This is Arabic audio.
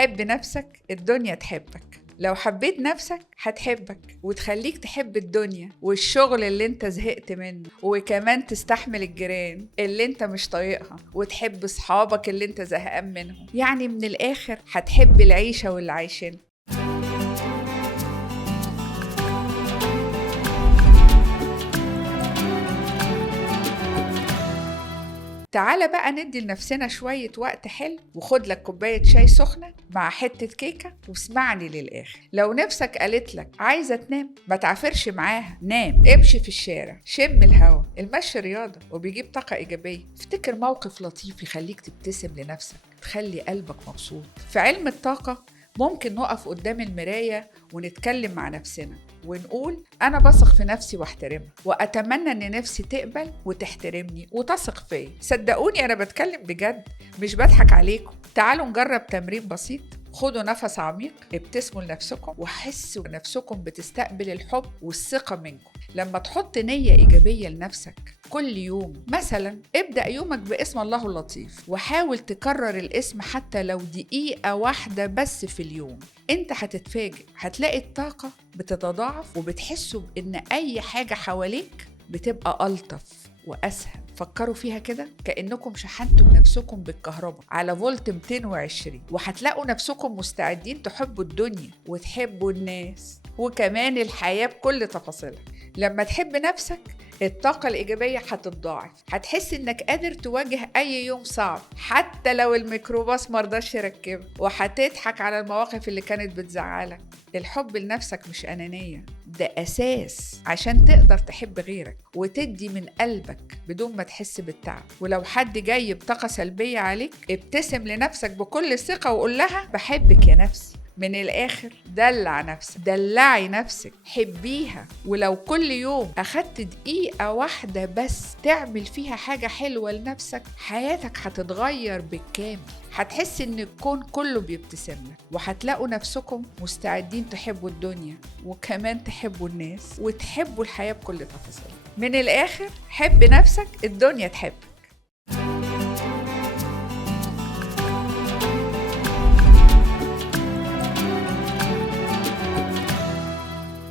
حب نفسك الدنيا تحبك. لو حبيت نفسك هتحبك وتخليك تحب الدنيا والشغل اللي انت زهقت منه، وكمان تستحمل الجيران اللي انت مش طايقها، وتحب صحابك اللي انت زهقان منهم. يعني من الآخر هتحب العيشة واللي عايشين. تعالى بقى ندي لنفسنا شوية وقت حلو، وخد لك كوباية شاي سخنة مع حتة كيكة واسمعني للآخر. لو نفسك قالت لك عايزة تنام، ما تعافرش معاها، نام. امشي في الشارع، شم الهوا. المشي رياضة وبيجيب طاقة إيجابية. افتكر موقف لطيف يخليك تبتسم لنفسك، تخلي قلبك مبسوط. في علم الطاقة ممكن نقف قدام المراية ونتكلم مع نفسنا ونقول أنا بثق في نفسي واحترمها، وأتمنى أن نفسي تقبل وتحترمني وتثق فيا. صدقوني أنا بتكلم بجد، مش بضحك عليكم. تعالوا نجرب تمرين بسيط. خدوا نفس عميق، ابتسموا لنفسكم، وحسوا نفسكم بتستقبل الحب والثقة منكم. لما تحط نية إيجابية لنفسك كل يوم، مثلا ابدأ يومك باسم الله اللطيف، وحاول تكرر الاسم حتى لو دقيقة واحدة بس في اليوم. انت هتتفاجئ، هتلاقي الطاقة بتتضاعف، وبتحسوا بان اي حاجة حواليك بتبقى ألطف وأسهل. فكروا فيها كده، كأنكم شحنتم نفسكم بالكهرباء على فولت 220، وهتلاقوا نفسكم مستعدين تحبوا الدنيا وتحبوا الناس وكمان الحياة بكل تفاصيلها. لما تحب نفسك الطاقة الإيجابية هتتضاعف، هتحس إنك قادر تواجه أي يوم صعب حتى لو الميكروباص مرضاش يركبه، وهتضحك على المواقف اللي كانت بتزعلك. الحب لنفسك مش أنانية، ده أساس عشان تقدر تحب غيرك وتدي من قلبك بدون ما تحس بالتعب. ولو حد جاي بطاقة سلبية عليك، ابتسم لنفسك بكل ثقة وقول لها بحبك يا نفسي. من الآخر دلع نفسك، دلعي نفسك، حبيها. ولو كل يوم أخدت دقيقة واحدة بس تعمل فيها حاجة حلوة لنفسك، حياتك هتتغير بالكامل. هتحس إن الكون كله بيبتسم لك، وهتلاقوا نفسكم مستعدين تحبوا الدنيا وكمان تحبوا الناس وتحبوا الحياة بكل تفاصيلها. من الآخر حب نفسك الدنيا تحبك.